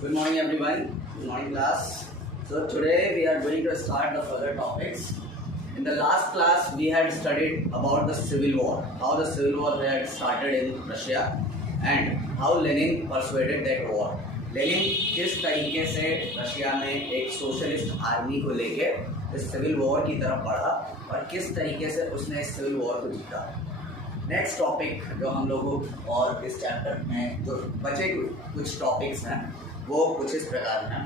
Good morning everyone. Good morning class. So today we are going to start the further topics. In the last class we had studied about the civil war, how the civil war had started in Russia and how Lenin persuaded that war. Lenin किस तरीके से Russia में एक socialist army को लेके इस civil war की तरफ बढ़ा और किस तरीके से उसने इस सिविल वॉर को जीता। नेक्स्ट टॉपिक जो हम लोगों और इस चैप्टर में जो बचे कुछ टॉपिक्स हैं वो कुछ इस प्रकार हैं।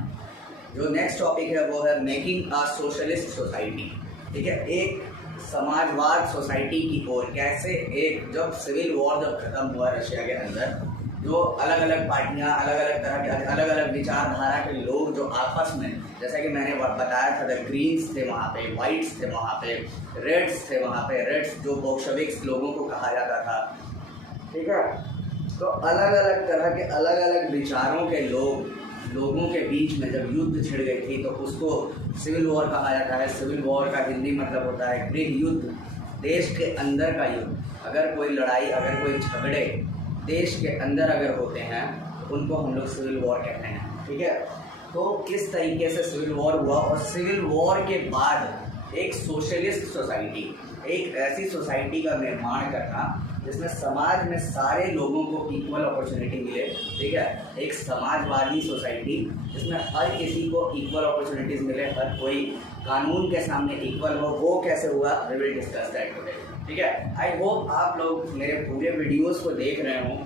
जो नेक्स्ट टॉपिक है वो है मेकिंग अ सोशलिस्ट सोसाइटी। ठीक है, एक समाजवाद सोसाइटी की ओर कैसे एक जब सिविल वॉर जब खत्म हुआ रशिया के अंदर, जो अलग अलग पार्टियां, अलग अलग तरह के अलग अलग विचारधारा के लोग जो आपस में, जैसा कि मैंने बताया था, द ग्रीन्स थे वहाँ पे, वाइट्स थे वहाँ पे, रेड्स थे वहाँ पे, रेड्स जो बोल्शेविक्स लोगों को कहा जाता था। ठीक है, तो अलग अलग तरह के अलग अलग विचारों के लोगों के बीच में जब युद्ध छिड़ गई थी तो उसको सिविल वॉर कहा जाता है। सिविल वॉर का हिंदी मतलब होता है गृह युद्ध, देश के अंदर का युद्ध। अगर कोई लड़ाई, अगर कोई झगड़े देश के अंदर अगर होते हैं तो उनको हम लोग सिविल वॉर कहते हैं। ठीक है, तो किस तरीके से सिविल वॉर हुआ और सिविल वॉर के बाद एक सोशलिस्ट सोसाइटी, एक ऐसी सोसाइटी का निर्माण करना जिसमें समाज में सारे लोगों को इक्वल अपॉर्चुनिटी मिले। ठीक है, एक समाजवादी सोसाइटी जिसमें हर किसी को इक्वल अपॉर्चुनिटीज़ मिले, हर कोई कानून के सामने इक्वल हो। वो कैसे हुआ, we will discuss that today. ठीक है, आई होप आप लोग मेरे पूरे वीडियोस को देख रहे हों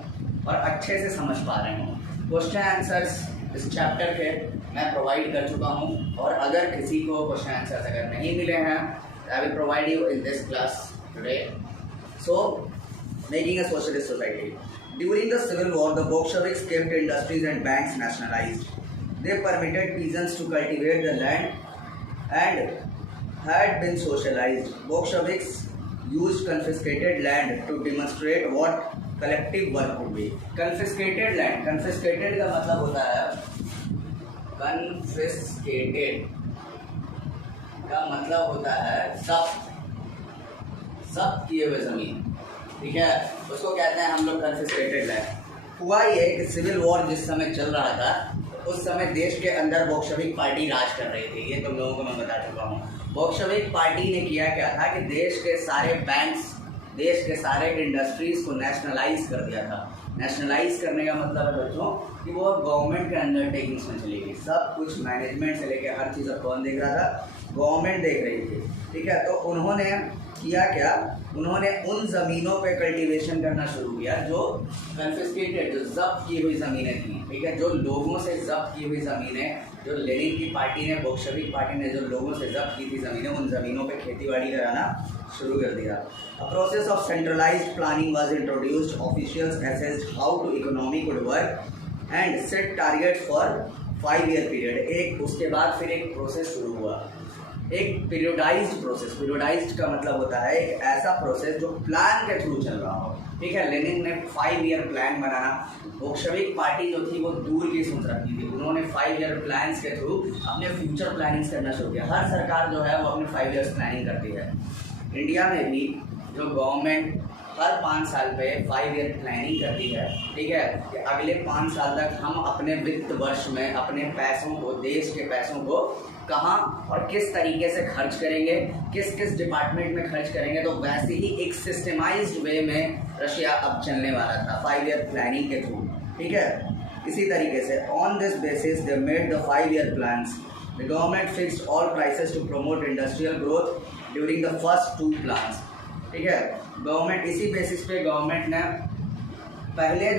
और अच्छे से समझ पा रहे हों। क्वेश्चन आंसर्स इस चैप्टर के मैं प्रोवाइड कर चुका हूं और अगर किसी को क्वेश्चन आंसर्स अगर नहीं मिले हैं I will provide you in this class today. So making a socialist society. During the civil war, the Bolsheviks kept industries and banks nationalized. They permitted peasants to cultivate the land and had been socialized. Bolsheviks used confiscated land to demonstrate what collective work would be. Confiscated land, confiscated का मतलब होता है, confiscated का मतलब होता है जब्त किए हुए जमीन। ठीक है, उसको कहते हैं हम लोग कन्फिस्केटेड लैंड। हुआ ये कि सिविल वॉर जिस समय चल रहा था उस समय देश के अंदर बोल्शेविक पार्टी राज कर रही थी। ये तुम लोगों को मैं बता चुका हूँ। बोल्शेविक पार्टी ने किया क्या था कि देश के सारे बैंक्स, देश के सारे इंडस्ट्रीज को नेशनलाइज कर दिया था। नेशनलाइज करने का मतलब है बच्चों कि वो गवर्नमेंट के अंडरटेकिंग्स में चली गई। सब कुछ मैनेजमेंट से लेकर हर चीज़ अब कौन देख रहा था, गवर्नमेंट देख रही थी। ठीक है, तो उन्होंने किया क्या, उन्होंने उन ज़मीनों पे कल्टीवेशन करना शुरू किया जो कन्फिस्केटेड, जो जब्त की हुई ज़मीनें थी। ठीक है, जो लोगों से जब्त की हुई ज़मीनें, जो लेनिन की पार्टी ने, बोल्शेविक पार्टी ने जो लोगों से जब्त की थी ज़मीनें, उन ज़मीनों पे खेतीबाड़ी कराना शुरू कर दिया। A process of centralised planning was introduced. Officials assessed how to economy could work and set target for 5 year period. एक उसके बाद फिर एक प्रोसेस शुरू हुआ, एक पीरियोडाइज्ड प्रोसेस। पीरियोडाइज्ड का मतलब होता है एक ऐसा प्रोसेस जो प्लान के थ्रू चल रहा हो। ठीक है, लेनिन ने 5 ईयर प्लान बनाना, बोल्शेविक पार्टी जो थी वो दूर की सोच रखी थी, उन्होंने 5 ईयर प्लान्स के थ्रू अपने फ्यूचर प्लानिंग्स करना शुरू किया। हर सरकार जो है वो अपने 5 ईयर्स प्लानिंग करती है। इंडिया में भी जो गवर्नमेंट हर 5 साल पे 5 ईयर प्लानिंग करती है। ठीक है, कि अगले 5 साल तक हम अपने वित्त वर्ष में अपने पैसों को, देश के पैसों को कहाँ और किस तरीके से खर्च करेंगे, किस किस डिपार्टमेंट में खर्च करेंगे। तो वैसे ही एक सिस्टमाइज्ड वे में रशिया अब चलने वाला था 5 ईयर प्लानिंग के थ्रू। ठीक है, इसी तरीके से on this basis they made the 5 year plans. The government fixed all prices to promote industrial growth during the first 2 plans. ठीक है, गवर्नमेंट इसी बेसिस पे गवर्नमेंट ने पहले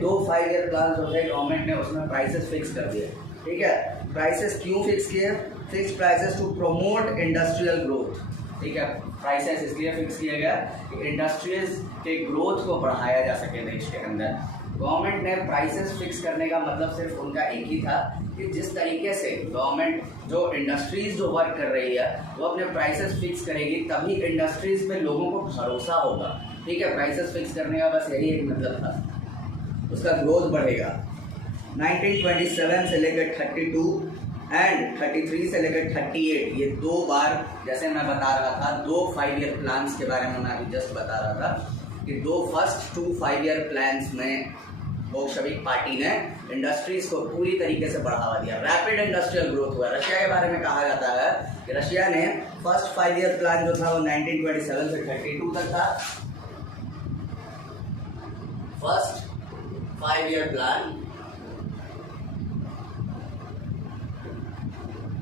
2 5 ईयर प्लान जो थे गवर्नमेंट ने उसमें प्राइसेस फिक्स कर दिए। ठीक है, प्राइसेस क्यों फिक्स किए, fix prices to promote industrial growth. ठीक है, प्राइसेस इसलिए फिक्स किया गया कि इंडस्ट्रीज के ग्रोथ को बढ़ाया जा सके देश के अंदर। गवर्नमेंट ने प्राइसेस फिक्स करने का मतलब सिर्फ उनका एक ही था कि जिस तरीके से गवर्नमेंट जो इंडस्ट्रीज जो वर्क कर रही है वो अपने प्राइसेस फिक्स करेगी तभी इंडस्ट्रीज पे लोगों को भरोसा होगा। ठीक है, प्राइसेस फिक्स करने का बस यही एक मतलब था, उसका ग्रोथ बढ़ेगा। 1927 से लेकर 32 एंड 33 से लेकर 38 ये 2 बार, जैसे मैं बता रहा था 2 5 ईयर प्लान्स के बारे में मैं अभी जस्ट बता रहा था कि 2 फर्स्ट 2 5 ईयर प्लान्स में बोल्शेविक पार्टी ने इंडस्ट्रीज को पूरी तरीके से बढ़ावा दिया, रैपिड इंडस्ट्रियल ग्रोथ हुआ। रशिया के बारे में कहा जाता है कि रशिया ने फर्स्ट 5 ईयर प्लान जो था वो 1927 से 32 तक था। फर्स्ट 5 ईयर प्लान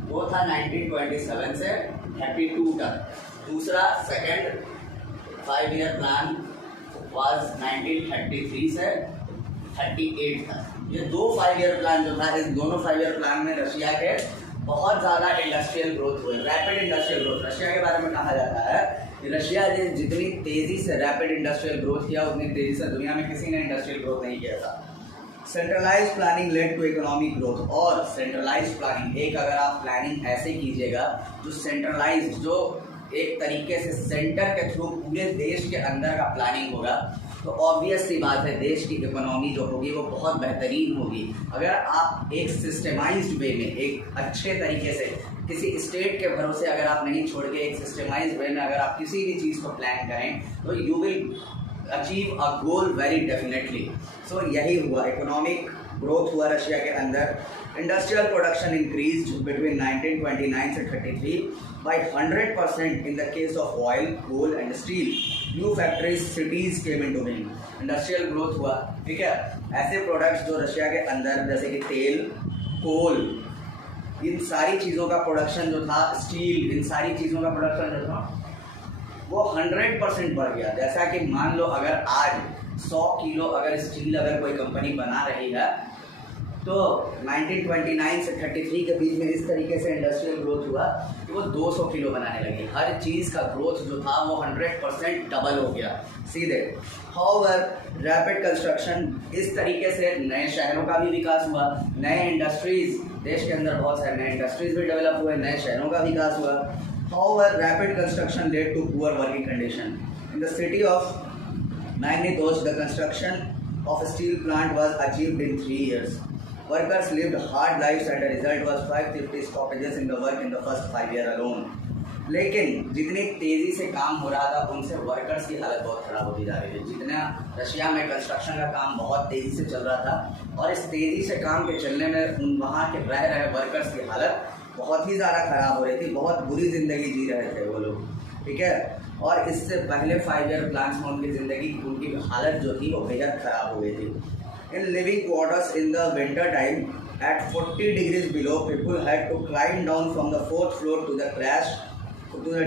वो था 1927 से 32 तक। दूसरा सेकेंड 5 ईयर प्लान वाज 1933 से 38 तक। ये 2 5 ईयर प्लान जो था, इस दोनों 5 ईयर प्लान में रशिया के बहुत ज़्यादा इंडस्ट्रियल ग्रोथ हुए, रैपिड इंडस्ट्रियल ग्रोथ। रशिया के बारे में कहा जाता है कि रशिया ने जितनी तेज़ी से रैपिड इंडस्ट्रियल ग्रोथ किया उतनी तेज़ी से दुनिया में किसी ने इंडस्ट्रियल ग्रोथ नहीं किया था। Centralise planning led to economic growth. और सेंट्रलाइज प्लानिंग, एक अगर आप प्लानिंग ऐसे कीजिएगा जो सेंट्रलाइज, जो एक तरीके से सेंटर के थ्रू पूरे देश के अंदर का प्लानिंग होगा, तो ऑब्वियस सी बात है देश की इकोनॉमी जो होगी वो बहुत बेहतरीन होगी। अगर आप एक सिस्टमाइज्ड वे में, एक अच्छे तरीके से, किसी स्टेट के भरोसे अगर आप नहीं छोड़ के एक सिस्टमाइज्ड वे में अगर आप किसी भी चीज़ को प्लान करें तो you will achieve a goal very definitely. So यही हुआ, इकोनॉमिक ग्रोथ हुआ रशिया के अंदर। इंडस्ट्रियल प्रोडक्शन इंक्रीज बिटवीन 1929 से 33 by 100% in the case of oil, coal and steel. New factories, cities came into being. Industrial growth हुआ, ठीक है। ऐसे प्रोडक्ट्स जो रशिया के अंदर जैसे कि तेल, कोल, इन सारी चीज़ों का प्रोडक्शन जो था, स्टील, इन सारी चीज़ों का प्रोडक्शन जो था वो 100% बढ़ गया। जैसा कि मान लो अगर आज 100 किलो अगर स्टील अगर कोई कंपनी बना रही है तो 1929 से 33 के बीच में इस तरीके से इंडस्ट्रियल ग्रोथ हुआ कि वो 200 किलो बनाने लगी। हर चीज़ का ग्रोथ जो था वो 100% डबल हो गया सीधे। हाउएवर रैपिड कंस्ट्रक्शन, इस तरीके से नए शहरों का भी विकास हुआ, नए इंडस्ट्रीज, देश के अंदर बहुत सारे नए इंडस्ट्रीज भी डेवलप हुए, नए शहरों का विकास हुआ। However rapid construction led to poor working condition. In the city of Magnitogorsk the construction of a steel plant was achieved in 3 years. Workers lived hard lives and the result was 550 stoppages in the work in the first 5 years alone. लेकिन जितनी तेज़ी से काम हो रहा था उनसे workers की हालत बहुत ख़राब होती जा रही थी। जितना रशिया में कंस्ट्रक्शन का काम बहुत तेज़ी से चल रहा था और इस तेज़ी से काम के चलने में उन वहाँ के रह रहे वर्कर्स की हालत बहुत ही ज़्यादा ख़राब हो रही थी, बहुत बुरी ज़िंदगी जी रहे थे वो लोग, ठीक है। और इससे पहले 5 ईयर प्लान्स में उनकी ज़िंदगी, उनकी हालत जो थी वो बेहद ख़राब हो गई थी। In living quarters in the winter time at 40 degrees below people had to climb down from the 4th floor to the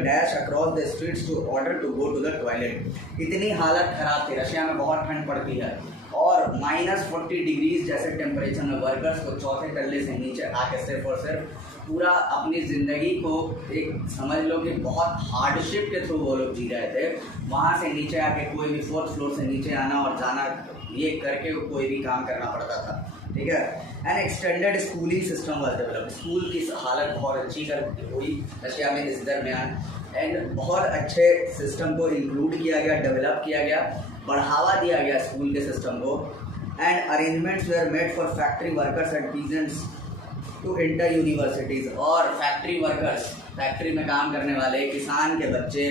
dash across the streets to order to go to the toilet. इतनी हालत ख़राब थी। Russia में बहुत ठंड पड़ती है और -40 डिग्रीज जैसे टेम्परेचर में वर्कर्स को चौथे तल्ले से नीचे आके सिर्फ और सिर्फ पूरा अपनी ज़िंदगी को एक समझ लो कि बहुत हार्डशिप के थ्रू वो लोग जी रहे थे। वहाँ से नीचे आके कोई भी 4th फ्लोर से नीचे आना और जाना, ये करके कोई भी काम करना पड़ता था, ठीक है। N extended schooling system was develop. School की हालत बहुत अच्छी हुई रशिया में इस दरमियान एंड बहुत अच्छे सिस्टम को इंक्लूड किया गया, डेवलप किया गया, बढ़ावा दिया गया स्कूल के सिस्टम को। And arrangements were made for factory workers and peasants to enter universities. और फैक्ट्री वर्कर्स, फैक्ट्री में काम करने वाले किसान के बच्चे,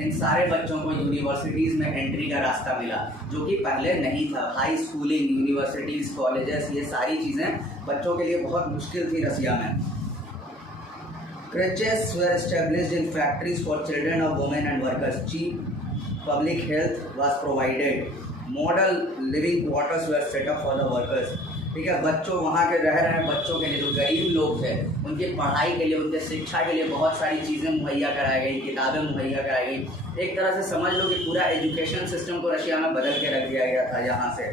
इन सारे बच्चों को यूनिवर्सिटीज़ में एंट्री का रास्ता मिला जो कि पहले नहीं था। हाई स्कूलिंग, यूनिवर्सिटीज़, कॉलेजेस, ये सारी चीज़ें बच्चों के लिए बहुत मुश्किल थी रशिया में। Creches were established in factories for children of women and workers. Cheap public health was provided. Model living quarters were set up for the workers, ठीक है। बच्चों, वहाँ के रह रहे बच्चों के लिए, जो गरीब लोग थे, उनकी पढ़ाई के लिए, उनके शिक्षा के लिए बहुत सारी चीज़ें मुहैया कराई गई, किताबें मुहैया कराई गई। एक तरह से समझ लो कि पूरा एजुकेशन सिस्टम को रशिया में बदल के रख दिया गया था यहाँ से।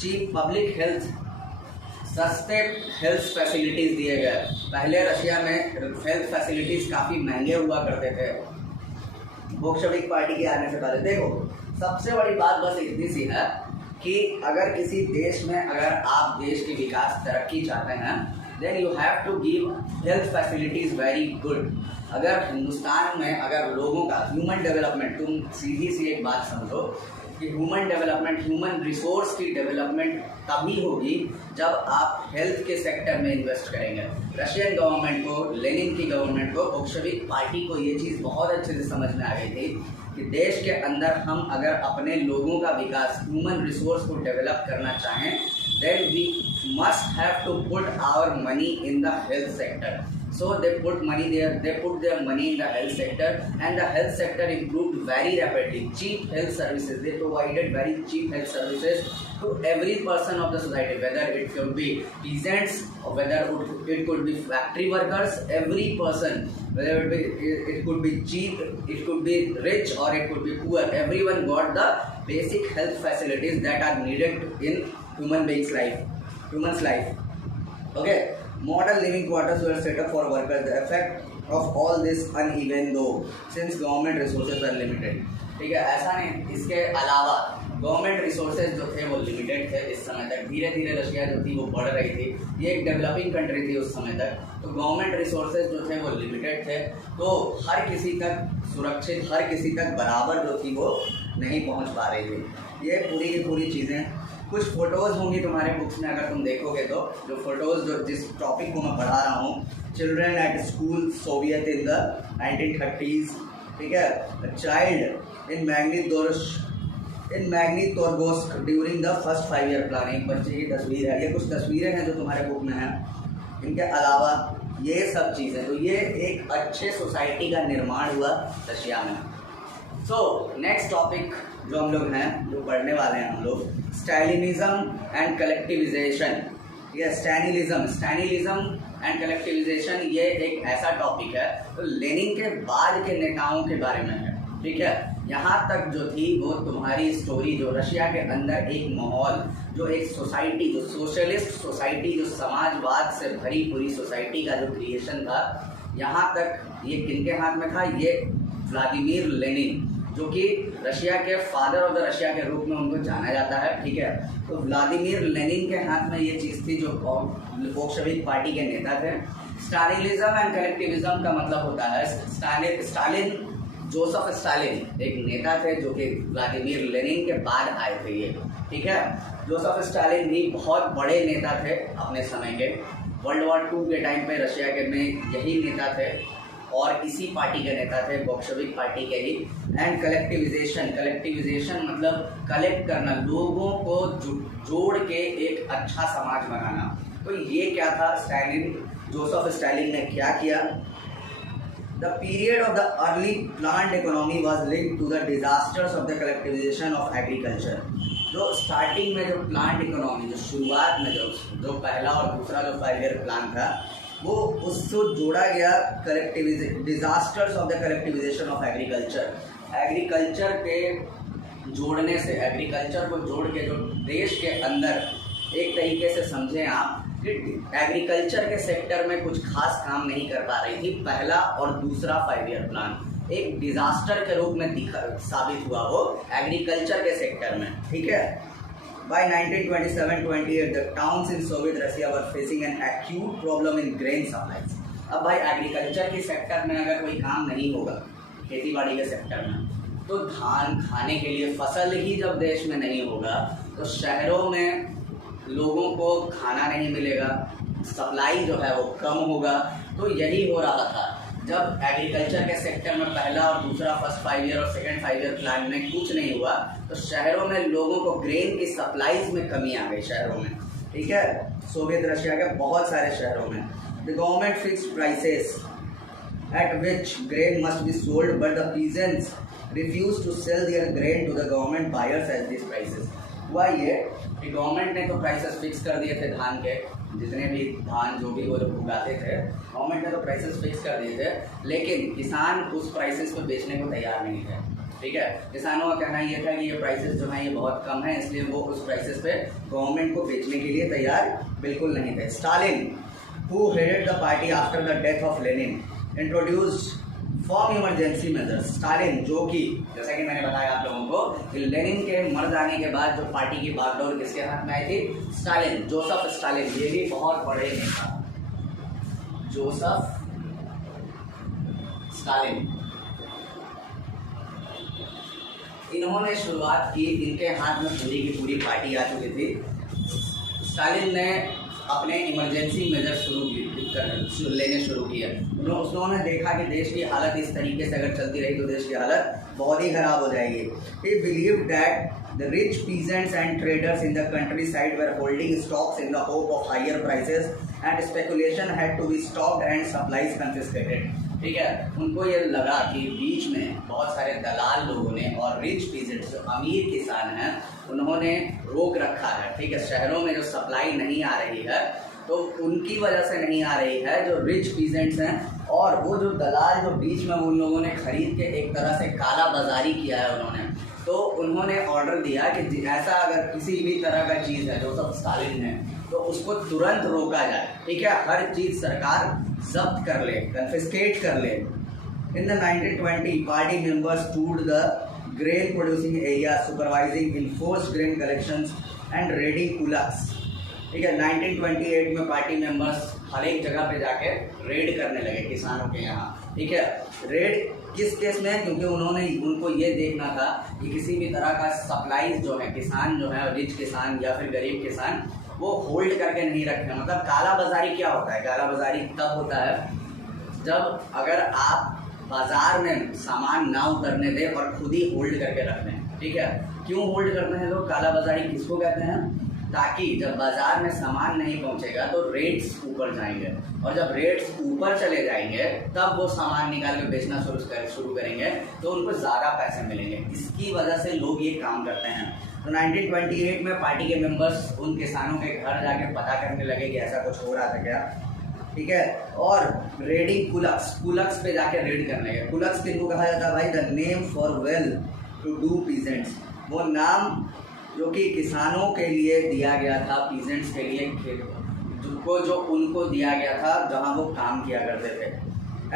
चीप पब्लिक हेल्थ, सस्ते हेल्थ फैसिलिटीज़ दिए गए। पहले रशिया में हेल्थ फैसिलिटीज़ काफ़ी महंगे हुआ करते थे बोल्शेविक पार्टी के आने से पहले। देखो, सबसे बड़ी बात बस इतनी सी है कि अगर किसी देश में, अगर आप देश के विकास, तरक्की चाहते हैं, then you have to give health facilities very good. अगर हिंदुस्तान में अगर लोगों का ह्यूमन डेवलपमेंट, तुम सीधी सी एक बात समझो कि ह्यूमन डेवलपमेंट, ह्यूमन रिसोर्स की डेवलपमेंट तभी होगी जब आप हेल्थ के सेक्टर में इन्वेस्ट करेंगे। रशियन गवर्नमेंट को, लेनिन की गवर्नमेंट को, बोल्शेविक पार्टी को ये चीज़ बहुत अच्छे से समझ में आ गई थी कि देश के अंदर हम अगर अपने लोगों का विकास, ह्यूमन रिसोर्स को डेवलप करना चाहें, then we must have to put our money in the health sector. So they put their money in the health sector, and the health sector improved very rapidly. Cheap health services, they provided very cheap health services to every person of the society, whether it could be peasants or whether it could be factory workers. Every person, whether it could be cheap, it could be rich, or it could be poor, everyone got the basic health facilities that are needed in human's life. Okay. Model living quarters were set up for workers. The effect of all this uneven though, since government resources were limited. ठीक है, ऐसा नहीं, इसके अलावा government resources जो थे वो limited थे इस समय तक. धीरे धीरे रशिया जो थी वो बढ़ रही थी, ये एक डेवलपिंग कंट्री थी उस समय तक, तो गवर्नमेंट रिसोर्सेज जो थे वो लिमिटेड थे, तो हर किसी तक सुरक्षित, हर किसी तक बराबर जो थी वो नहीं पहुंच पा रही थी. ये पूरी की पूरी चीज़ें. कुछ फ़ोटोज़ होंगी तुम्हारे बुक्स में, अगर तुम देखोगे तो जो फ़ोटोज़ जो जिस टॉपिक को मैं पढ़ा रहा हूँ, children at school Soviet in the 1930s. ठीक है, child in Magnitogorsk during the first 5 year plan. एक बच्चे की तस्वीर है. ये कुछ तस्वीरें हैं जो तुम्हारे बुक में हैं. इनके अलावा ये सब चीज़ें, तो ये एक अच्छे सोसाइटी का निर्माण हुआ रशिया में. सो नेक्स्ट टॉपिक जो हम लोग हैं, जो पढ़ने वाले हैं हम लोग, स्टालिनिज्म एंड कलेक्टिविजेशन. ये स्टैलिनिज्म एंड कलेक्टिविजेशन, ये एक ऐसा टॉपिक है तो लेनिन के बाद के नेताओं के बारे में है. ठीक है, यहाँ तक जो थी वो तुम्हारी स्टोरी, जो रशिया के अंदर एक माहौल, जो एक सोसाइटी, जो सोशलिस्ट सोसाइटी, जो समाजवाद से भरी पूरी सोसाइटी का जो क्रिएशन था, यहाँ तक ये किनके हाथ में था? ये व्लादिमीर लेनिन, जो कि रशिया के फादर ऑफ द रशिया के रूप में उनको जाना जाता है. ठीक है, तो व्लादिमीर लेनिन के हाथ में ये चीज़ थी, जो बोल्शेविक पार्टी के नेता थे. स्टालिनिज्म एंड कलेक्टिविज्म का मतलब होता है स्टालिन, जोसेफ स्टालिन एक नेता थे जो कि व्लादिमीर लेनिन के बाद आए थे ये. ठीक है, जोसेफ स्टालिन भी बहुत बड़े नेता थे अपने समय के. वर्ल्ड वॉर 2 के टाइम पे रशिया के में यही नेता थे और इसी पार्टी के नेता थे, बोल्शेविक पार्टी के ही. एंड कलेक्टिविजेशन मतलब कलेक्ट करना, लोगों को जोड़ के एक अच्छा समाज बनाना. तो ये क्या था? जोसेफ स्टालिन ने क्या किया? The period of the early plant economy was linked to the disasters of the collectivisation of agriculture. जो स्टार्टिंग में जो प्लांट इकोनॉमी, जो शुरुआत में जो पहला और दूसरा जो 5 ईयर प्लान था, वो उसको जोड़ा गया disasters of the collectivisation of agriculture. Agriculture के जोड़ने से, एग्रीकल्चर को जोड़ के जो देश के अंदर एक तरीके से समझें आप कि एग्रीकल्चर के सेक्टर में कुछ खास काम नहीं कर पा रही थी. पहला और दूसरा 5 ईयर प्लान एक डिजास्टर के रूप में साबित हुआ वो एग्रीकल्चर के सेक्टर में. ठीक है, By 1927-28, the towns in Soviet Russia were facing an acute problem in grain supplies. अब भाई एग्रीकल्चर के सेक्टर में अगर कोई काम नहीं होगा, खेती बाड़ी के सेक्टर में, तो धान खाने के लिए फसल ही जब देश में नहीं होगा तो शहरों में लोगों को खाना नहीं मिलेगा, सप्लाई जो है वो कम होगा. तो यही हो रहा था जब एग्रीकल्चर के सेक्टर में पहला और दूसरा फर्स्ट 5 ईयर और सेकंड 5 ईयर प्लान में कुछ नहीं हुआ, तो शहरों में लोगों को ग्रेन की सप्लाईज में कमी आ गई शहरों में. ठीक है, सोवियत रशिया के बहुत सारे शहरों में. The government fixed prices at which grain must be sold, but the peasants refuse to sell their grain to the government buyers at this prices. हुआ ये कि गवर्नमेंट ने तो प्राइसेस फिक्स कर दिए थे धान के, जितने भी धान जो भी वो लोग उगाते थे, गवर्नमेंट ने तो प्राइसेस फिक्स कर दिए थे, लेकिन किसान उस प्राइसेस पे बेचने को तैयार नहीं थे. ठीक है, किसानों का कहना ये था कि ये प्राइसेस जो हैं ये बहुत कम है, इसलिए वो उस प्राइसेस पे गवर्नमेंट को बेचने के लिए तैयार बिल्कुल नहीं थे. Stalin, who headed the party after the death of Lenin, introduced form emergency measures. Stalin, जो कि जैसा कि मैंने बताया आप लोगों को कि लेनिन के मर जाने के बाद जो पार्टी की बागडोर किसके हाथ में आई थी? Stalin, Joseph Stalin. ये भी बहुत बड़े नेता, जोसेफ स्टालिन. इन्होंने शुरुआत की, इनके हाथ में पूरी की पूरी पार्टी आ चुकी थी. स्टालिन ने अपने इमरजेंसी मेजर लेने शुरू किए। उन्होंने देखा कि देश की हालत इस तरीके से अगर चलती रही तो देश की हालत बहुत ही खराब हो जाएगी। He believed that the rich peasants and traders in the countryside were holding stocks in the hope of higher prices and speculation had to be stopped and supplies confiscated। ठीक है, उनको ये लगा कि बीच में बहुत सारे दलाल लोगों ने और रिच पीजेंट्स जो अमीर किसान हैं उन्होंने रोक रखा है। ठीक है, शहरों में जो सप्लाई नहीं आ रही है तो उनकी वजह से नहीं आ रही है, जो रिच पीजेंट्स हैं और वो जो दलाल जो बीच में उन लोगों ने खरीद के एक तरह से काला बाजारी किया है उन्होंने। तो उन्होंने ऑर्डर दिया कि ऐसा अगर किसी भी तरह का चीज़ है जो सब स्टालिन है तो उसको तुरंत रोका जाए। ठीक है, हर चीज़ सरकार जब्त कर ले, कन्फिस्केट कर ले। In the 1920 party members toured the grain producing area supervising enforced grain collections and raiding kulaks. ठीक है, 1928 में पार्टी मेंबर्स हर एक जगह पे जाके रेड करने लगे किसानों के यहाँ। ठीक है, रेड किस केस में? क्योंकि उनको ये देखना था कि किसी भी तरह का सप्लाईज जो है किसान जो है रिच किसान या फिर गरीब किसान वो होल्ड करके नहीं रखें। मतलब काला बाजारी क्या होता है? काला बाजारी तब होता है जब अगर आप बाजार में सामान ना उतरने दें और खुद ही होल्ड करके रख लें। ठीक है, क्यों होल्ड करते हैं लोग? काला बाजारी किसको कहते हैं? ताकि जब बाजार में सामान नहीं पहुंचेगा तो रेट्स ऊपर जाएंगे और जब रेट्स ऊपर चले जाएंगे तब वो सामान निकाल के बेचना शुरू करेंगे तो उनको ज़्यादा पैसे मिलेंगे। इसकी वजह से लोग ये काम करते हैं। तो 1928 में पार्टी के मेंबर्स उन किसानों के घर जाके पता करने लगे कि ऐसा कुछ हो रहा था क्या। ठीक है, और रेडिंग कुलक्स पे जाके रेड करने लगे। कुलक्स किनको कहा जाता है भाई? The name for well to do peasants. वो नाम जो कि किसानों के लिए दिया गया था, पीजेंट्स के लिए जो उनको दिया गया था जहां वो काम किया करते थे।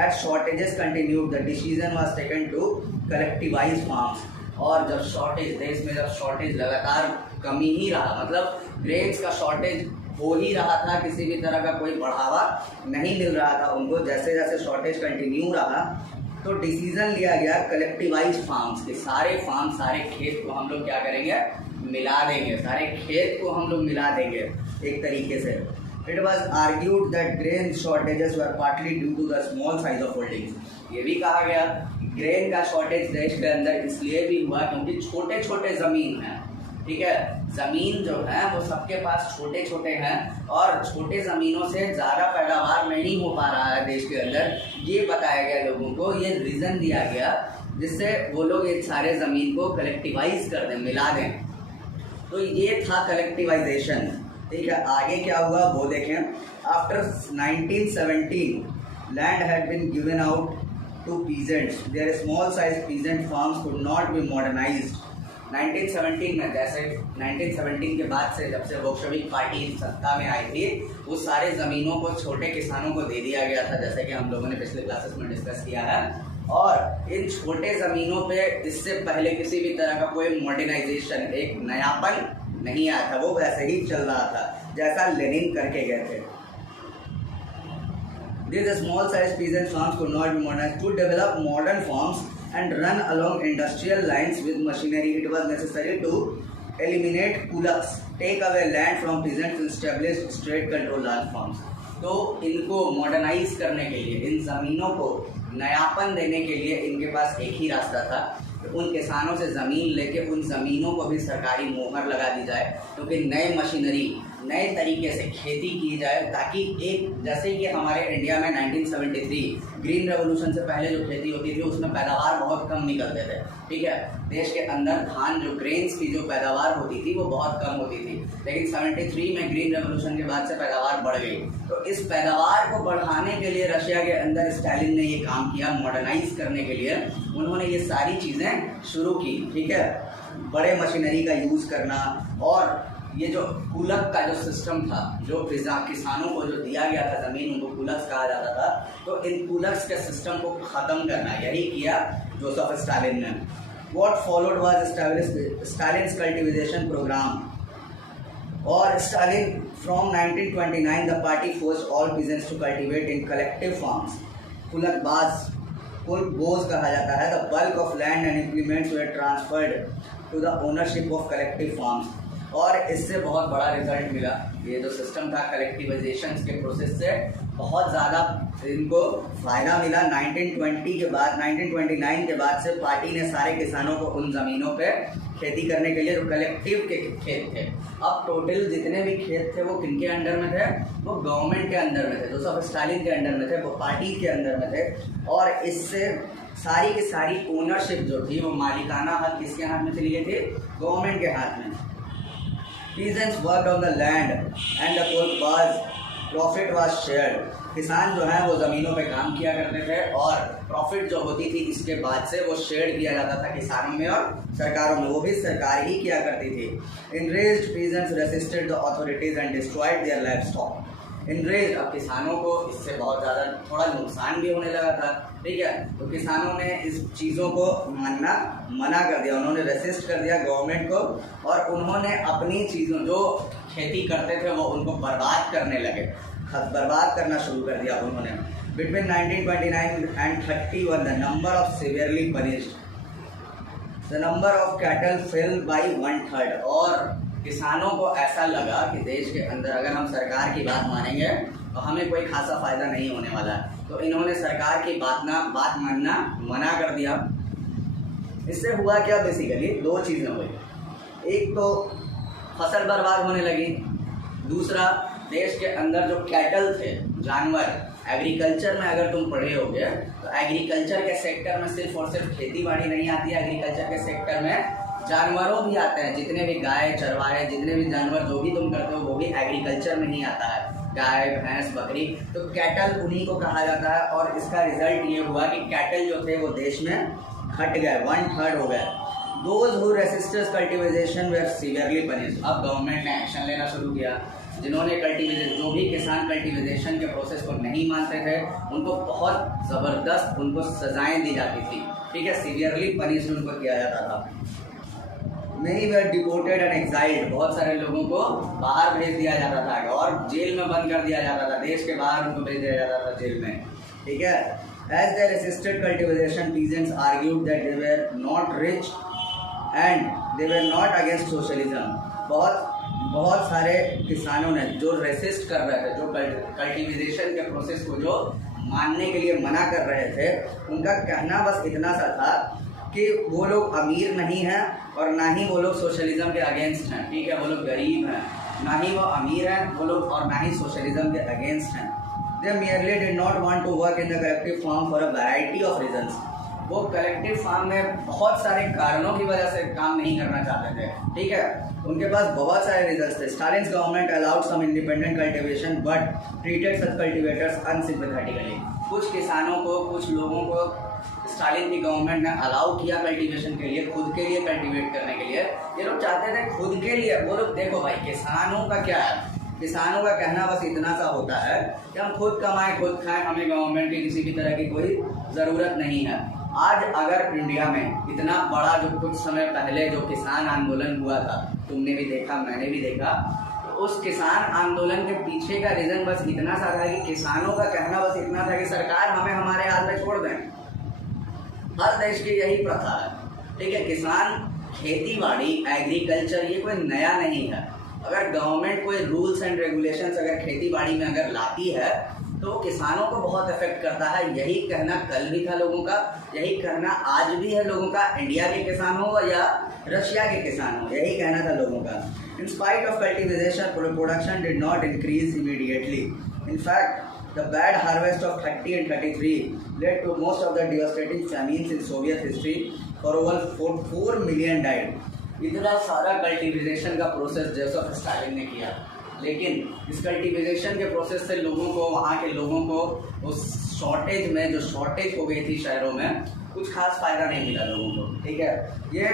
At shortages continued the decision was taken to collectivise farms. और जब शॉर्टेज देश में जब शॉर्टेज लगातार कमी ही रहा, मतलब ग्रेन्स का शॉर्टेज हो ही रहा था, किसी भी तरह का कोई बढ़ावा नहीं मिल रहा था उनको। जैसे जैसे शॉर्टेज कंटिन्यू रहा तो डिसीजन लिया गया कलेक्टिवाइज फार्म्स के सारे खेत को हम लोग क्या करेंगे? मिला देंगे, सारे खेत को हम लोग मिला देंगे एक तरीके से। It was argued that grain shortages were partly due to the small size of holdings. ये भी कहा गया ग्रेन का शॉर्टेज देश के अंदर इसलिए भी हुआ क्योंकि छोटे छोटे ज़मीन हैं। ठीक है, ज़मीन जो है वो सबके पास छोटे छोटे हैं और छोटे ज़मीनों से ज़्यादा पैदावार नहीं हो पा रहा है देश के अंदर। ये बताया गया लोगों को, ये रीज़न दिया गया जिससे वो लोग एक सारे ज़मीन को कलेक्टिवाइज कर दें, मिला दें। तो ये था कलेक्टिवाइजेशन। ठीक है, आगे क्या हुआ वो देखें। After 1917 land had been given out to peasants. Their small size peasant farms could not be modernized. 1917 में, जैसे 1917 के बाद से जब से बोल्शेविक पार्टी सत्ता में आई थी उस सारे ज़मीनों को छोटे किसानों को दे दिया गया था, जैसे कि हम लोगों ने पिछले क्लासेस में डिस्कस किया है। और इन छोटे ज़मीनों पे इससे पहले किसी भी तरह का कोई मॉडर्नाइजेशन, एक नयापन नहीं आया था, वो वैसे ही चल रहा था जैसा लेनिन करके गए थे। These small size peasant farms could not be modernized. To develop modern farms and run along industrial lines with machinery, it was necessary to eliminate kulaks, take away land from peasants, establish state control land farms. तो इनको modernise करने के लिए, इन ज़मीनों को नयापन देने के लिए इनके पास एक ही रास्ता था, उन किसानों से ज़मीन लेके उन ज़मीनों को भी सरकारी मोहर लगा दी जाए क्योंकि नए मशीनरी नए तरीके से खेती की जाए, ताकि एक जैसे कि हमारे इंडिया में 1973 ग्रीन रेवोल्यूशन से पहले जो खेती होती थी उसमें पैदावार बहुत कम निकलते थे। ठीक है, देश के अंदर धान जो ग्रेन्स की जो पैदावार होती थी वो बहुत कम होती थी, लेकिन 73 में ग्रीन रेवोल्यूशन के बाद से पैदावार बढ़ गई। तो इस पैदावार को बढ़ाने के लिए रशिया के अंदर स्टालिन ने ये काम किया, मॉडर्नाइज करने के लिए उन्होंने ये सारी चीज़ें शुरू की। ठीक है, बड़े मशीनरी का यूज़ करना और ये जो कुलक का जो सिस्टम था, जो किसानों को जो दिया गया था ज़मीन, उनको कुलक्स कहा जाता था, तो इन कुलक्स के सिस्टम को ख़त्म करना, यही किया जोसेफ स्टालिन ने। What followed was Stalin's cultivation program. और Stalin from 1929 the party forced all peasants to cultivate in collective farms. कुलकबाज को बोझ कहा जाता है। The bulk of land and implements were transferred to the ownership of collective farms. और इससे बहुत बड़ा रिजल्ट मिला। ये जो सिस्टम था कलेक्टिवाइजेशन के प्रोसेस से बहुत ज़्यादा इनको फ़ायदा मिला। 1920 के बाद 1929 के बाद से पार्टी ने सारे किसानों को उन ज़मीनों पे खेती करने के लिए जो कलेक्टिव के खेत थे, अब टोटल जितने भी खेत थे वो किनके अंडर में थे, वो गवर्नमेंट के अंडर में थे, जो सब स्टालिन के अंडर में थे, वो पार्टी के अंडर में थे। और इससे सारी की सारी ओनरशिप जो थी वो मालिकाना हक किसके हाथ में चली गई थी, गवर्नमेंट के हाथ में। Peasants worked on the land and the profit was shared। किसान जो है वो ज़मीनों पे काम किया करते थे और प्रॉफिट जो होती थी इसके बाद से वो शेयर किया जाता था किसानों में और सरकारों में, वो भी सरकार ही किया करती थी। Enraged peasants resisted the authorities and destroyed their livestock। Enraged, अब किसानों को इससे बहुत ज़्यादा थोड़ा नुकसान भी होने लगा था, ठीक है, तो किसानों ने इस चीज़ों को मानना मना कर दिया, उन्होंने रेसिस्ट कर दिया गवर्नमेंट को और उन्होंने अपनी चीज़ों जो खेती करते थे वो उनको बर्बाद करने लगे, बर्बाद करना शुरू कर दिया उन्होंने। Between 1929 and 31 the number of severely punished, the number of cattle fell by 1/3। और किसानों को ऐसा लगा कि देश के अंदर अगर हम सरकार की बात मानेंगे तो हमें कोई खासा फायदा नहीं होने वाला है, तो इन्होंने सरकार की बात मानना मना कर दिया। इससे हुआ क्या, बेसिकली दो चीज़ें हुई। एक तो फसल बर्बाद होने लगी, दूसरा देश के अंदर जो कैटल थे, जानवर, एग्रीकल्चर में अगर तुम पढ़े होगे तो एग्रीकल्चर के सेक्टर में सिर्फ और सिर्फ खेती बाड़ी नहीं आती है, एग्रीकल्चर के सेक्टर में जानवरों भी आते हैं, जितने भी गाय चरवाहे, जितने भी जानवर जो भी तुम करते हो वो भी एग्रीकल्चर में ही आता है, गाय भैंस बकरी, तो कैटल उन्हीं को कहा जाता है। और इसका रिजल्ट ये हुआ कि कैटल जो थे वो देश में घट गए, 1/3 हो गए। Those who resisted cultivation were severely punished। अब गवर्नमेंट ने एक्शन लेना शुरू किया, जिन्होंने जो भी किसान कल्टिवेशन के प्रोसेस को नहीं मानते थे उनको बहुत ज़बरदस्त उनको सजाएं दी जाती थी, ठीक है, सीवियरली पनिश उनको किया जाता था। Many were deported and exiled। बहुत सारे लोगों को बाहर भेज दिया जाता था और जेल में बंद कर दिया जाता था, देश के बाहर उनको भेज दिया जाता था जेल में, ठीक है। As they resisted cultivation, peasants argued that they were not rich and they were not against socialism। बहुत सारे किसानों ने जो रेसिस्ट कर रहे थे, जो कल्टिवेशन के प्रोसेस को जो मानने के लिए मना कर रहे थे, उनका कहना बस इतना सा था कि वो लोग अमीर नहीं हैं और ना ही वो लोग सोशलिज्म के अगेंस्ट हैं, ठीक है, वो लोग गरीब हैं, ना ही वो अमीर हैं वो लोग और ना ही सोशलिज्म के अगेंस्ट हैं। They merely did not want to work in the collective farm for a variety of reasons। वो कलेक्टिव फार्म में बहुत सारे कारणों की वजह से काम नहीं करना चाहते थे, ठीक है, उनके पास बहुत सारे रीजंस थे। Stalin's government allowed some independent cultivation but treated such cultivators unsympathetically. कुछ किसानों को, कुछ लोगों को स्टालिन की गवर्नमेंट ने अलाउ किया कल्टिवेशन के लिए, खुद के लिए कल्टिवेट करने के लिए। ये लोग चाहते थे खुद के लिए, वो लोग देखो भाई किसानों का क्या है, किसानों का कहना बस इतना सा होता है कि हम खुद कमाएं खुद खाएं, हमें गवर्नमेंट की किसी भी तरह की कोई ज़रूरत नहीं है। आज अगर इंडिया में इतना बड़ा जो कुछ समय पहले जो किसान आंदोलन हुआ था, तुमने भी देखा मैंने भी देखा, तो उस किसान आंदोलन के पीछे का रीज़न बस इतना सा था कि किसानों का कहना बस इतना था कि सरकार हमें हमारे हाथ में छोड़ दें। हर देश की यही प्रथा है, ठीक है, किसान खेती बाड़ी एग्रीकल्चर ये कोई नया नहीं है। अगर गवर्नमेंट कोई रूल्स एंड रेगुलेशंस अगर खेती बाड़ी में अगर लाती है तो किसानों को बहुत इफेक्ट करता है। यही कहना कल भी था लोगों का, यही कहना आज भी है लोगों का, इंडिया के किसान हो या रशिया के किसान हो, यही कहना था लोगों का। In spite of cultivation production did not increase immediately. In fact the bad harvest of 30 and 33 led to most of the devastating famines in Soviet history, for over 4 million died। इतना सारा कल्टिवेशन का process Joseph Stalin ने किया, लेकिन इस cultivation के process से लोगों को, वहाँ के लोगों को उस शॉर्टेज में जो शॉर्टेज हो गई थी शहरों में, कुछ खास फायदा नहीं मिला लोगों को, ठीक है। ये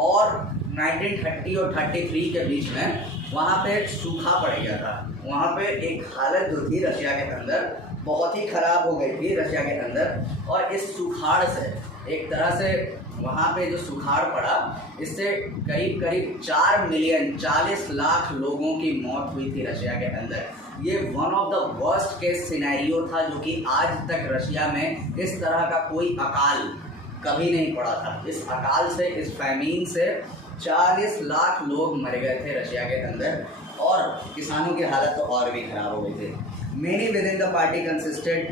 और 1930 और 33 के बीच में वहाँ पे सूखा पड़ गया था, वहाँ पे एक हालत जो थी रशिया के अंदर बहुत ही ख़राब हो गई थी रशिया के अंदर। और इस सुखाड़ से एक तरह से वहाँ पे जो सुखाड़ पड़ा, इससे करीब करीब 4 मिलियन 40 लाख लोगों की मौत हुई थी रशिया के अंदर। ये one of the worst case scenario था जो कि आज तक रशिया में इस तरह का कोई अकाल कभी नहीं पड़ा था। इस अकाल से, इस फैमीन से 40 लाख लोग मर गए थे रशिया के अंदर, और किसानों की हालत तो और भी खराब हो गई थी। Many within the party consisted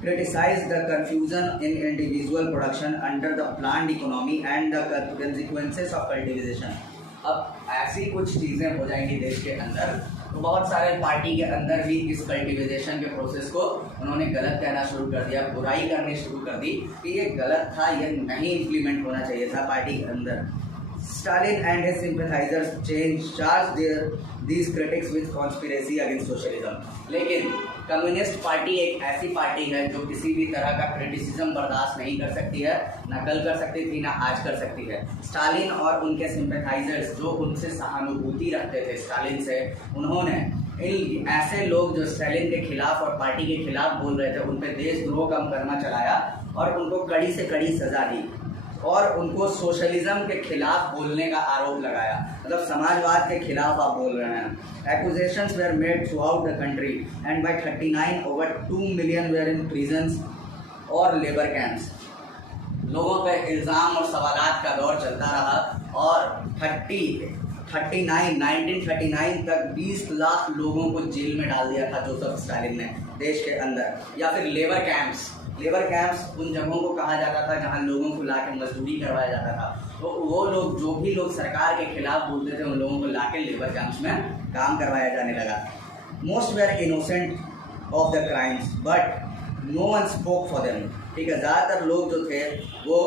criticize the confusion in individual production under the planned economy and the consequences of cultivation. अब ऐसी कुछ चीज़ें हो जाएंगी देश के अंदर, तो बहुत सारे पार्टी के अंदर भी इस कल्टिवेशन के प्रोसेस को उन्होंने गलत कहना शुरू कर दिया, बुराई करनी शुरू कर दी कि ये गलत था, ये नहीं इम्प्लीमेंट होना चाहिए था पार्टी के अंदर। Stalin and his sympathizers charged these critics with conspiracy against socialism। लेकिन कम्युनिस्ट पार्टी एक ऐसी पार्टी है जो किसी भी तरह का क्रिटिसिज्म बर्दाश्त नहीं कर सकती है, ना कल कर सकती थी ना आज कर सकती है। स्टालिन और उनके सिंपैथाइजर्स जो उनसे सहानुभूति रखते थे स्टालिन से, उन्होंने इन ऐसे लोग जो स्टालिन के खिलाफ और पार्टी के खिलाफ बोल रहे थे उन पर देशद्रोह का मुकदमा चलाया और उनको कड़ी से कड़ी सजा दी और उनको सोशलिज्म के खिलाफ बोलने का आरोप लगाया, मतलब समाजवाद के खिलाफ आप बोल रहे हैं। Accusations were made throughout the country and by 39 over 2 million were in prisons और लेबर कैंप्स। लोगों पर इल्ज़ाम और सवालात का दौर चलता रहा और 1939 तक 20 लाख लोगों को जेल में डाल दिया था जोसेफ स्टालिन ने देश के अंदर। या फिर लेबर कैंप्स उन जगहों को कहा जाता था जहां लोगों को लाके मजदूरी करवाया जाता था, तो वो लोग जो भी लोग सरकार के खिलाफ बोलते थे उन लोगों को लाके लेबर कैंप्स में काम करवाया जाने लगा। Most were innocent of the crimes but no one spoke for them. ठीक है, ज़्यादातर लोग जो थे वो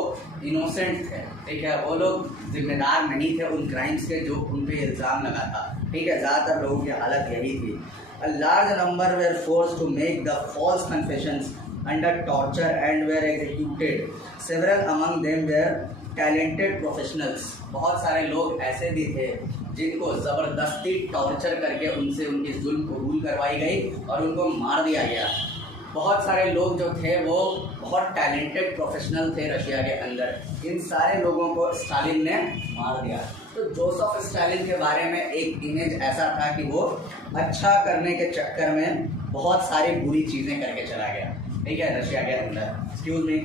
इनोसेंट थे, ठीक है, वो लोग जिम्मेदार नहीं थे उन क्राइम्स के जो उन पे इल्ज़ाम लगा था। ठीक है, ज़्यादातर लोगों की हालत यही थी। A large number were forced to make the false confessions under torture and were executed. Several among them were talented professionals। बहुत सारे लोग ऐसे भी थे जिनको ज़बरदस्ती टॉर्चर करके उनसे उनकी जुल्म कबूल करवाई गई और उनको मार दिया गया। बहुत सारे लोग जो थे वो बहुत टैलेंटेड प्रोफेशनल थे रशिया के अंदर, इन सारे लोगों को स्टालिन ने मार दिया। तो जोसेफ स्टालिन के बारे में एक इमेज ऐसा था कि वो अच्छा करने के चक्कर में बहुत सारी बुरी चीज़ें करके चला गया। ठीक है, रशिया के अंदर। Excuse me.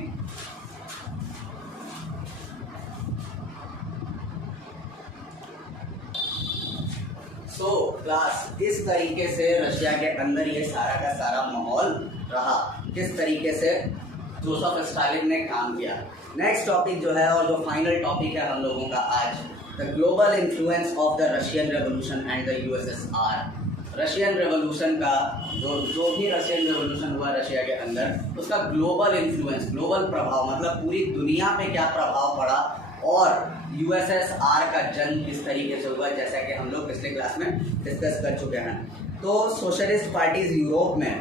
सो क्लास, इस तरीके से रशिया के अंदर ये सारा का सारा माहौल रहा, किस तरीके से जोसेफ स्टालिन ने काम किया। नेक्स्ट टॉपिक जो है और जो फाइनल टॉपिक है हम लोगों का आज, the global influence of the Russian revolution and the USSR. Russian revolution का जो भी रशियन रेवोल्यूशन हुआ रशिया के अंदर, उसका ग्लोबल इन्फ्लुएंस, ग्लोबल प्रभाव, मतलब पूरी दुनिया पे क्या प्रभाव पड़ा, और यूएसएसआर का जन्म किस तरीके से हुआ, जैसा कि हम लोग पिछले क्लास में डिस्कस कर चुके हैं। तो सोशलिस्ट पार्टीज यूरोप में,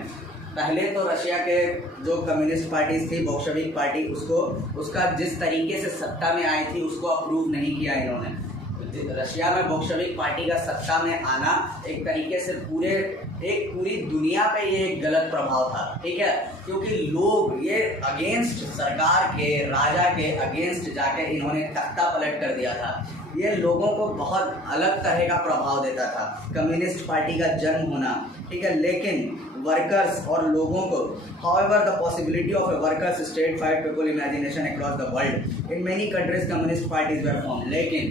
पहले तो रशिया के जो कम्युनिस्ट पार्टीज थी, बोल्शेविक पार्टी, उसका जिस तरीके से सत्ता में आई थी उसको अप्रूव नहीं किया इन्होंने। रशिया में बोल्शेविक पार्टी का सत्ता में आना एक तरीके से पूरी दुनिया पे ये एक गलत प्रभाव था। ठीक है, क्योंकि लोग ये अगेंस्ट सरकार के, राजा के अगेंस्ट जाके इन्होंने तख्ता पलट कर दिया था। ये लोगों को बहुत अलग तरह का प्रभाव देता था कम्युनिस्ट पार्टी का जन्म होना। ठीक है, लेकिन वर्कर्स और लोगों को, however the possibility of a workers state fight people imagination across the world in many countries communist parties were formed। लेकिन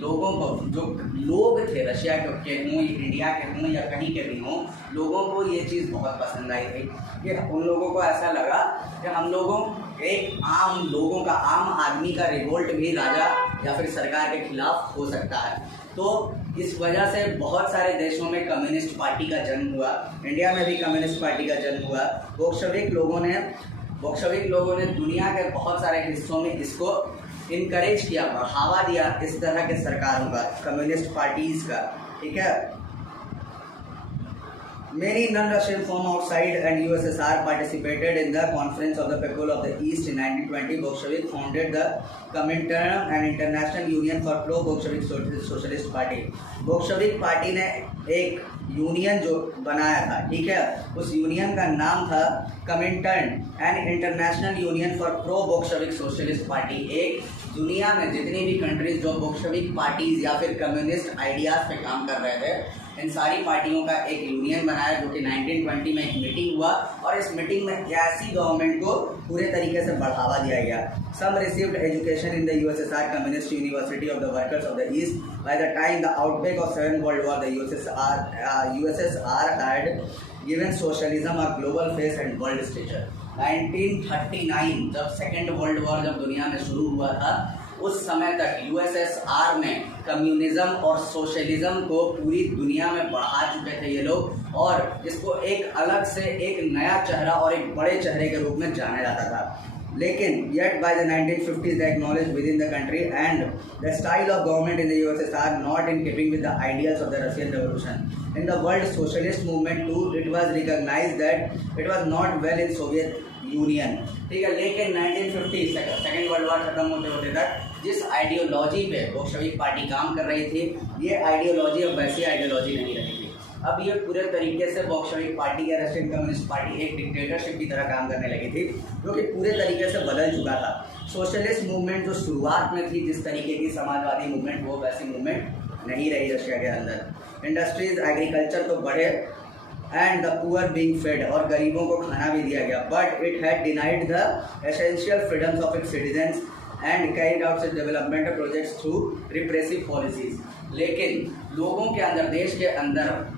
लोगों को, जो लोग थे रशिया के हों, इंडिया के हों या कहीं के भी हों, लोगों को ये चीज़ बहुत पसंद आई थी कि उन लोगों को ऐसा लगा कि हम लोगों एक आम लोगों का, आम आदमी का रिवोल्ट भी राजा या फिर सरकार के खिलाफ हो सकता है। तो इस वजह से बहुत सारे देशों में कम्युनिस्ट पार्टी का जन्म हुआ, इंडिया में भी कम्युनिस्ट पार्टी का जन्म हुआ। बोल्शेविक लोगों ने दुनिया के बहुत सारे हिस्सों में इसको इनकरेज किया, बढ़ावा दिया इस तरह के सरकारों का, कम्युनिस्ट पार्टीज का। ठीक है, many non-Russian from outside and USSR participated in the Conference of the People of the East in 1920. Bolshevik founded the Comintern, an international union for pro-Bolshevik socialist party। Bolshevik party ने एक union जो बनाया था, ठीक है, उस union का नाम था Comintern, an international union for pro Bolshevik socialist party. एक दुनिया में जितनी भी कंट्रीज जो बोल्शेविक पार्टीज या फिर कम्युनिस्ट आइडियाज पे काम कर रहे थे, इन सारी पार्टियों का एक यूनियन बनाया, जो कि 1920 में एक मीटिंग हुआ और इस मीटिंग में ऐसी गवर्नमेंट को पूरे तरीके से बढ़ावा दिया गया। Some received education in the USSR communist university of the workers of the east. By the time the outbreak of second world war the USSR had given socialism a global face and world stature. 1939 जब second world war जब दुनिया में शुरू हुआ था, उस समय तक USSR में कम्युनिज्म और सोशलिज्म को पूरी दुनिया में बढ़ा चुके थे ये लोग, और इसको एक अलग से एक नया चेहरा और एक बड़े चेहरे के रूप में जाना जाता था। लेकिन yet by the 1950s they acknowledged within the country and the style of government in the USSR not in keeping with the ideals of the Russian Revolution. In the world socialist movement too, it was recognized that it was not well in Soviet union, ठीक है। लेकिन 1950 second world war खत्म होते होते तक जिस ideology पे Bolshevik party काम कर रही थी, ये आइडियोलॉजी अब वैसी आइडियोलॉजी नहीं रही थी। अब ये पूरे तरीके से बोल्शेविक पार्टी या रशियन कम्युनिस्ट पार्टी एक डिक्टेटरशिप की तरह काम करने लगी थी, जो कि पूरे तरीके से बदल चुका था। सोशलिस्ट मूवमेंट जो शुरुआत में थी जिस तरीके की समाजवादी मूवमेंट, वो वैसी मूवमेंट नहीं रही रशिया के अंदर। इंडस्ट्रीज, एग्रीकल्चर तो बढ़े and the poor being fade, और गरीबों को खाना भी दिया गया, but it had denied the essential freedoms of its citizens and carried out its development projects through repressive policies. लेकिन लोगों के अंदर, देश के अंदर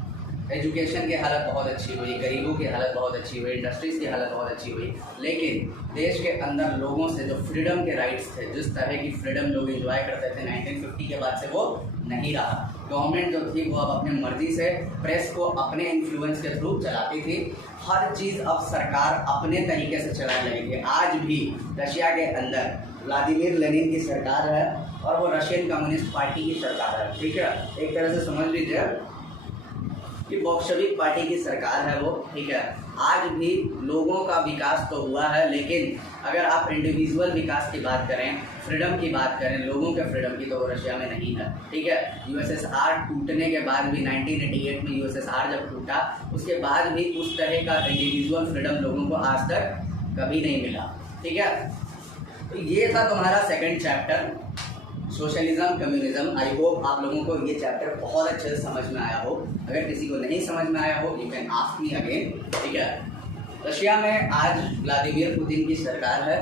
एजुकेशन की हालत बहुत अच्छी हुई, गरीबों की हालत बहुत अच्छी हुई, इंडस्ट्रीज़ की हालत बहुत अच्छी हुई, लेकिन देश के अंदर लोगों से जो फ्रीडम के राइट्स थे, जिस तरह की फ्रीडम लोग एंजॉय करते थे 1950 के बाद से, वो नहीं रहा। गवर्नमेंट जो थी वो अब अपनी मर्जी से प्रेस को अपने इन्फ्लुएंस के थ्रू चलाती थी। हर चीज़ अब सरकार अपने तरीके से चलाने लगी थी। आज भी रशिया के अंदर व्लादिमीर लेनिन की सरकार है और वो रशियन कम्युनिस्ट पार्टी की सरकार है, ठीक है। एक तरह से समझ लीजिए कि बोल्शेविक पार्टी की सरकार है वो, ठीक है। आज भी लोगों का विकास तो हुआ है, लेकिन अगर आप इंडिविजुअल विकास की बात करें, फ्रीडम की बात करें, लोगों के फ्रीडम की, तो वो रशिया में नहीं है, ठीक है। USSR टूटने के बाद भी 1988 में USSR जब टूटा, उसके बाद भी उस तरह का इंडिविजुअल फ्रीडम लोगों को आज तक कभी नहीं मिला, ठीक है। तो ये था तुम्हारा second chapter, socialism communism. I hope आप लोगों को ये चैप्टर बहुत अच्छे से समझ में आया हो। अगर किसी को नहीं समझ में आया हो, you can ask me again, ठीक है। रशिया में आज व्लादिमीर पुतिन की सरकार है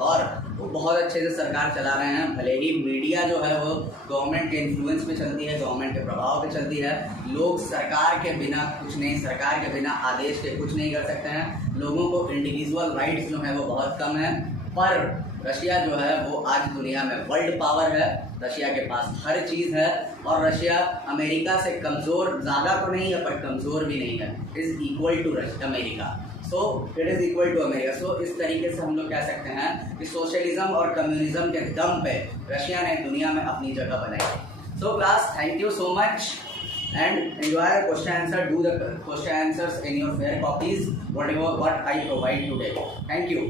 और वो बहुत अच्छे से सरकार चला रहे हैं। भले ही मीडिया जो है वो गवर्नमेंट के इन्फ्लुएंस पे चलती है, गवर्नमेंट के प्रभाव पे चलती है। लोग सरकार के बिना कुछ नहीं, सरकार के बिना आदेश के कुछ नहीं कर सकते हैं। लोगों को इंडिविजुअल राइट्स जो है वो बहुत कम है, पर रशिया जो है वो आज दुनिया में वर्ल्ड पावर है। रशिया के पास हर चीज़ है और रशिया अमेरिका से कमज़ोर, ज़्यादा तो नहीं है पर कमज़ोर भी नहीं है। Is equal to America, so it is equal to America. So इस तरीके से हम लोग कह सकते हैं कि सोशलिज्म और कम्युनिज्म के दम पे रशिया ने दुनिया में अपनी जगह बनाई। So class, thank you so much and enjoy the question answer. Do the question answers in your fair copies, whatever what I provide today. Thank you.